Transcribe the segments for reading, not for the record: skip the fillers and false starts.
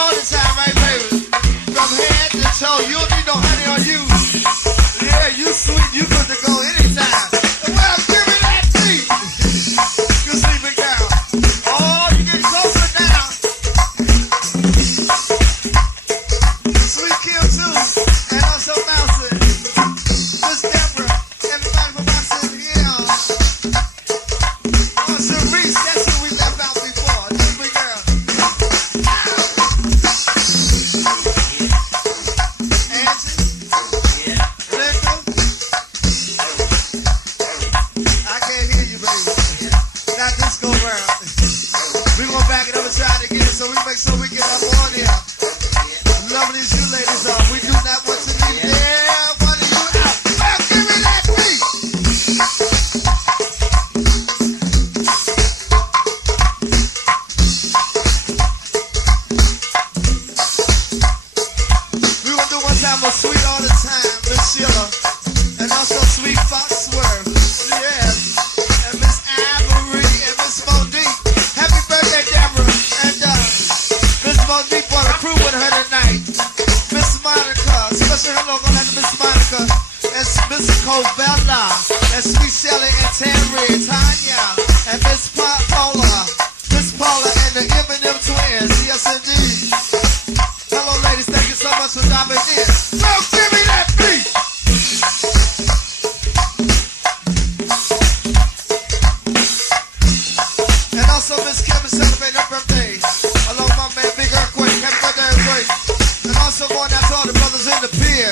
all the time, right, baby? From head to toe, you don't need no honey on you. Yeah, you sweet, you good to go anytime. Well, give me that beat. Good sleeping girl. Oh, you get closer now. Sweet Kim too, and also Mousy. Miss Deborah, everybody from Mousy, yeah. Oh, Cerise, that's who we left out before. Sleeping girl. So we make sure we get up on here. Lovely as you ladies are. We do not want to leave there. One of you out. Well, give me that beat. We gonna do one time of Sweet All the Time, Miss Sheila, and also Sweet Fox Swerve. Yeah. And Miss Ivory and Miss Monique. Happy birthday, Deborah. And Miss Monique brought a crew with her tonight. Miss Monica, special hello going out to Miss Monica, and Miss Covella, and Sweet Shelly and Terry, Tanya, and Miss Paula, and the M&M twins. Yes, indeed. Hello, ladies. Thank you so much for dropping in. Well, give me that beat. And also Miss Kim is celebrating her birthday. Hello, my man, Big Earthquake. Happy birthday, Earthquake. And also going out to all the brothers in the pier.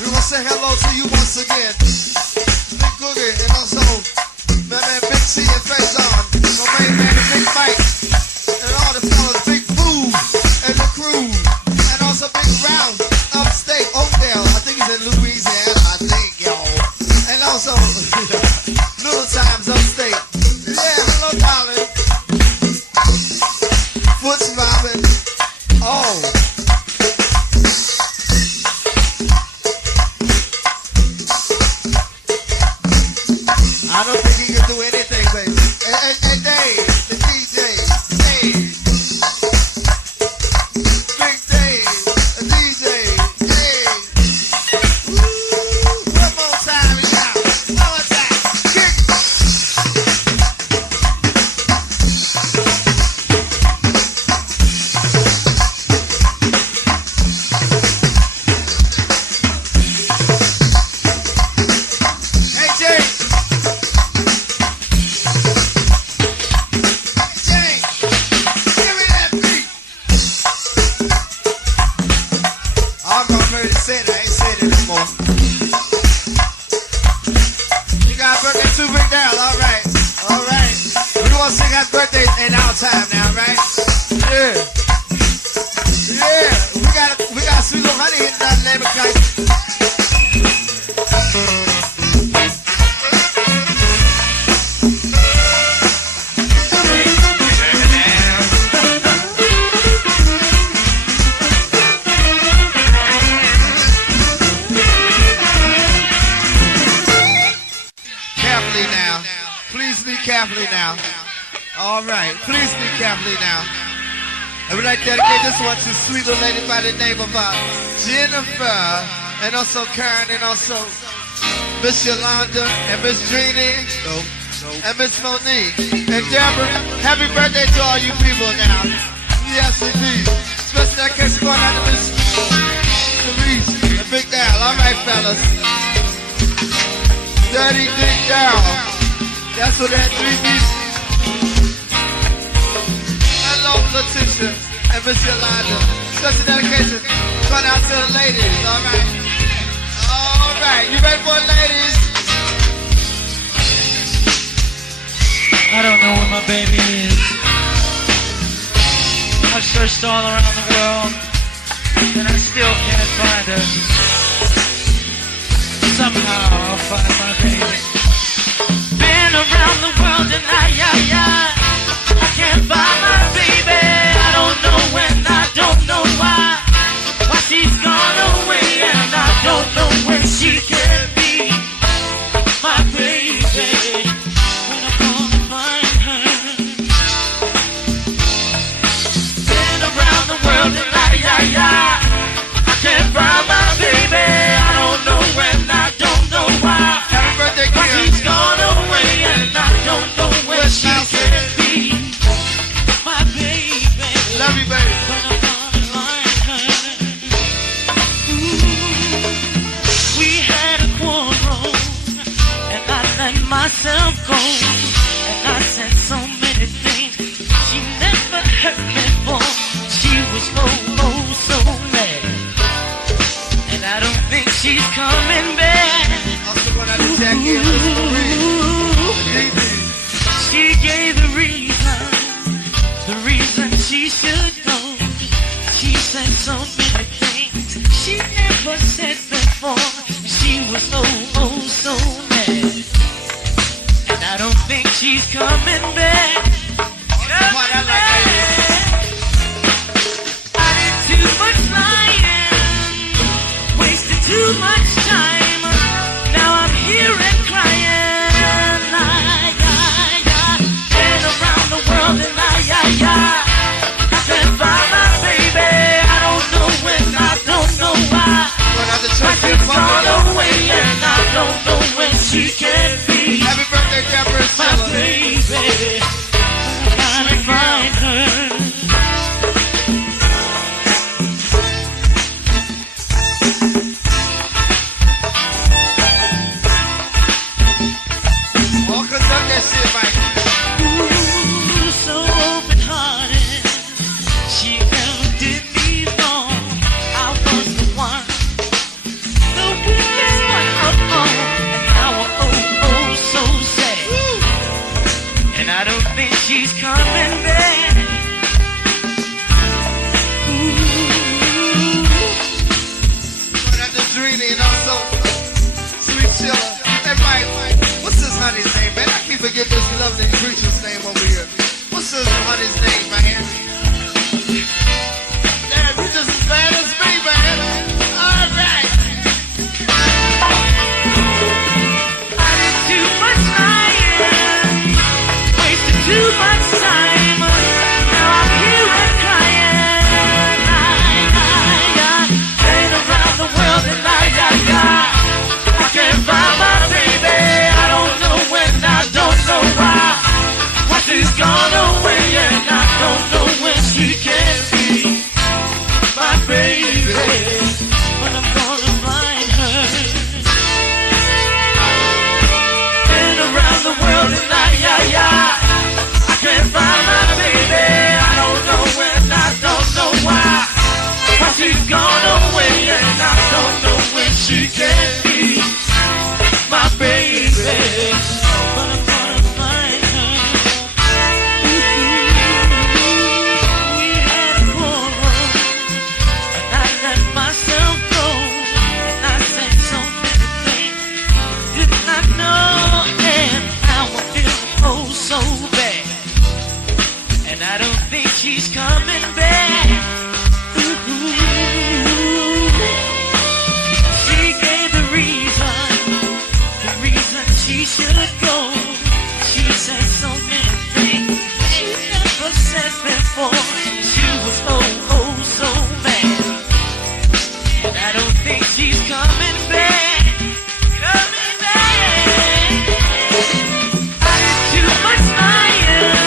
We want to say hello to you once again. Big Googie, and also my man, Big C and Face On. My main man, Big Mike. And all the fellas, Big Boo and the crew. And also Big Round, upstate, Oakdale. I think he's in Louisiana, I think, y'all. And also Little Times, upstate. Yeah, hello, darling. Foot's bobbing. Oh. I don't think he can do anything, baby. Hey, Dave, the DJ. Dave. Big Dave, the DJ. Dave. Woo. One more time, yeah. One more time. Kick. Hey, Jay. Jay, give me that beat. I'm ready to say it. I ain't saying it anymore. You got a birthday too, Big Dale. All right. All right. We want to sing happy birthday in our time now, right? Yeah. Yeah. We got sweet little honey hitting down the name of Christ. Carefully now. Please leave carefully now. All right. Please leave carefully now. I would like to dedicate this one to sweet little lady by the name of Jennifer, and also Karen, and also Miss Yolanda, and Miss Jeannie, and Miss Monique, and Deborah. Happy birthday to all you people now. Yes, indeed. Especially that case going out to Miss Cerise and Big Al. All right, fellas. Dirty Dick down. That's what that 3B. Hello, Letitia and Miss Yolanda. Special dedication going out to the ladies, all right? All right, you ready for it, ladies? I don't know where my baby is. I searched all around the world, and I still can't find her. Somehow I'll find my baby. Been around the world and I can't find my baby. I don't know when, I don't know why she's gone away, and I don't know when she can be my baby. When I'm gonna find her. Been around the world and me, baby. but I'm gonna find her. Ooh, we had a quarrel, and I let myself go, and I said so many things she never hurt me for. She was so mad, and I don't think she's coming back. Also going out to Jackie and Miss Marie. She gave the reason she should go. She said so many things she never said before. She was so mad, and I don't think she's coming back. Coming back. I did too much lying, wasted too much time. Now I'm here and crying. Been around the world and I can't find my baby. I don't know when, I don't know why. She's gone away and I don't know when she can be. Happy birthday, Deborah. My baby, I'm trying to find her. All conduct that shit, Mike. Ooh, so open-hearted, she never did me wrong. I was the one, the weakest one of all, and now I'm so sad. And I don't think she's coming back. Ooh. Going out to Dreamy and also Sweet Chiller. Hey, Mike, what's this honey's name, man? I keep forgetting this lovely creature's name over here. What's this honey's name, man? Damn, you just as bad as me, man. All right. I did too much lying, wasted too much time. Now I'm here and crying. Been around the world and I can't find my baby. I don't know when, I don't know why. She's gone away and I don't know when she can be my baby, but I'm gonna find her. Been around the world and I can't find my baby. I don't know when, I don't know why. She's gone away and I don't know when she can be my baby, but I'm gonna find her. We had a quarrel, and I let myself go, and I said so many things did not know, and now I feel so bad, and I don't think she's coming back. She gave the reason she should go. She said so many things she never said before. She was so mad, and I don't think she's coming back. Coming back. I did too much lying,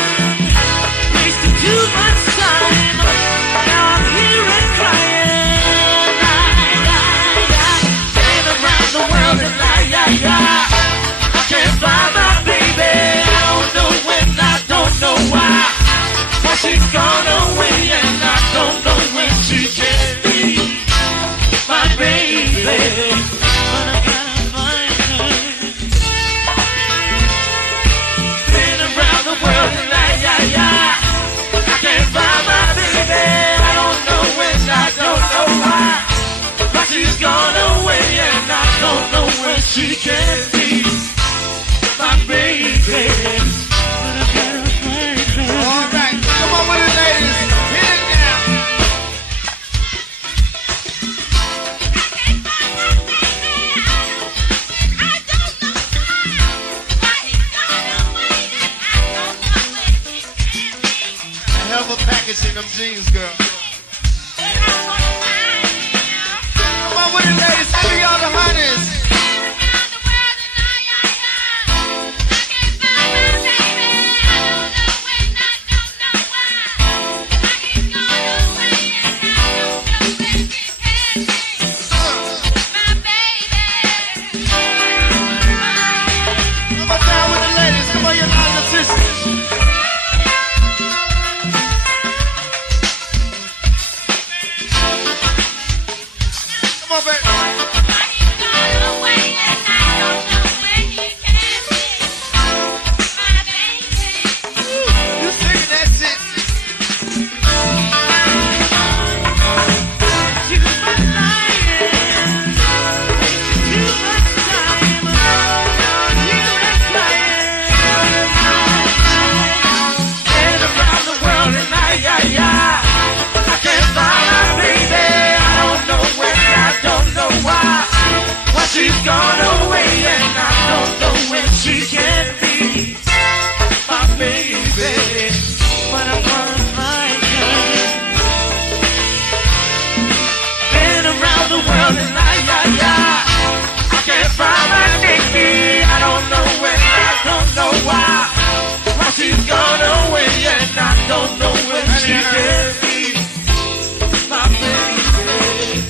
wasted too much time. Now I'm here and crying. Been around the world and I can't find my baby. I don't know when, I don't know why. She's gone away and I don't know when she can be my baby, but I gotta find her. Been around the world and I can't find my baby. I don't know when, I don't know why. She's gone away and I don't know when she can be my baby, but I gotta find her. All right. Come on with it, ladies. Hit it now. A hell of a package in them jeans, girl. Come on with it, ladies. Give me all the honeys. she can be my baby.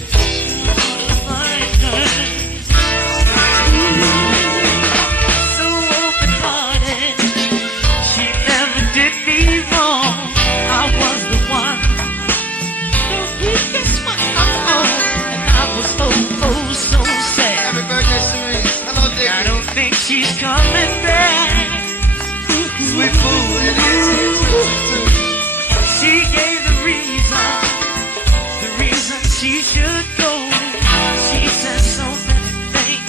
So open-hearted, she never did me wrong. I was the one, the weakest one of all, and I was oh so sad. Happy birthday, Cerise. Hello, Dick. I don't think she's coming back. Sweet food, it is too. She gave the reason she should go. She said so many things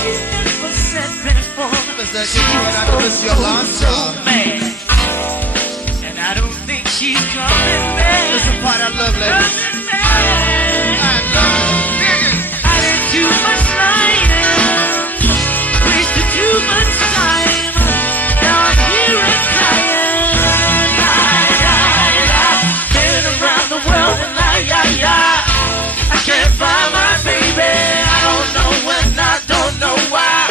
she never said before. Mr. She I miss your long so time. mad, and I don't think she's coming back. This is the part I love, ladies. Coming back. I love it. I did too much lying, wasted too much time. Now I'm here and crying. Been around the world and I can't find my baby. I don't know when, I don't know why.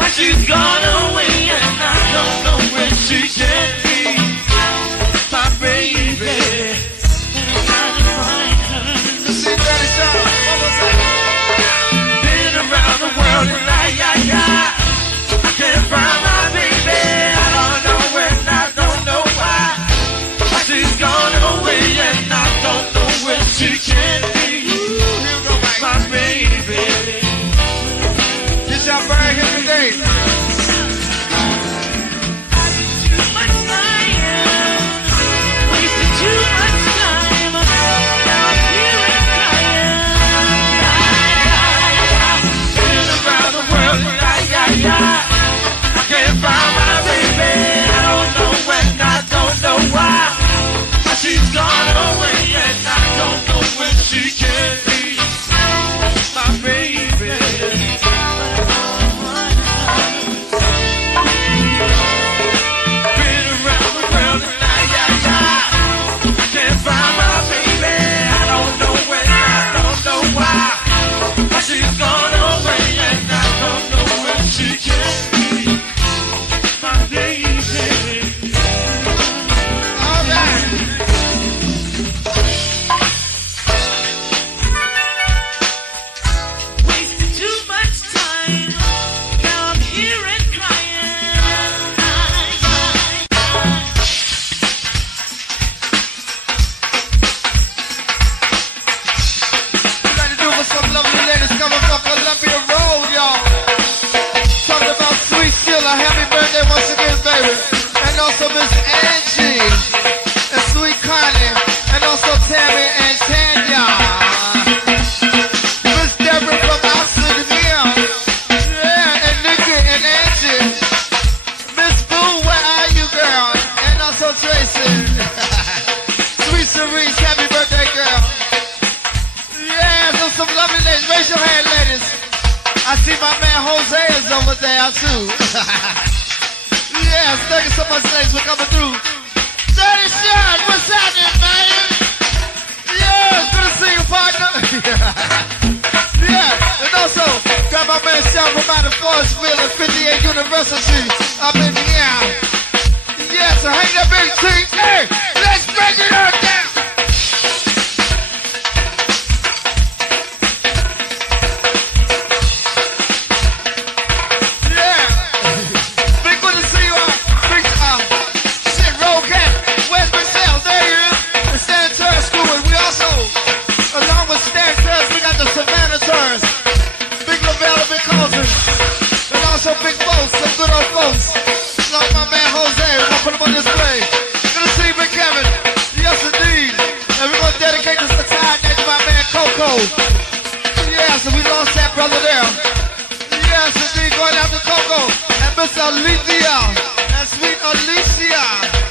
Why she's gone away and I don't know when she can be my baby. Trying to find her. See, Daddy, stop. What was that? Been around the world and I can't find my baby. I don't know when, I don't know why. Why she's gone away and I don't know when she can be my baby. Get y'all burn here today. Too much lying, wasted too much time. Now I'm here and crying. Been around the world and I can't find my baby. I don't know when, I don't know why. She's gone away and I don't know when she can be my baby. Been around the world and I can't find my baby. I don't know when, I don't know why. She's gone away and I don't know when she can be my baby. All right. Wasted too much time. Now I'm here and crying. We got to do with some lovely ladies coming from Columbia Road, y'all. Talking about Sweet Sheila. Happy birthday once again, baby. And also Miss Angie and Sweet Connie. And also Tammy and Tanya. Miss Deborah from Austin Hill. Yeah, and Nikki and Angie. Miss Boo, where are you, girl? And also Tracy. Sweet Cerise, happy birthday, girl. Yeah, so some lovely ladies. Raise your hand, ladies. I see my man Jose is over there, too. Yes, thank you so much, ladies, for coming through. Daddy Sean, what's happening, man? Yeah, good to see you, partner. Yeah, and also, got my man Sean from out of Forestville at 58 University up in here. Yeah, so hang that big tree. Hey, let's break it up down. Yeah. Big good to see you. Big, shit, Roll Cat. Where's Michelle? There you is. The Stan Turner School. And we also, along with Stan Turner, we got the Savannah Turns. Big LaBelle and Big Cousins. And also Big Folks, some good old folks. Like my man Jose, we're gonna put him on display. Good to see you, Big Kevin. Yes, indeed. And we're gonna dedicate this baton next to my man Coco. Yeah, so we lost that brother there. Yes, indeed, going after Coco. And Miss Alicia. And sweet Alicia.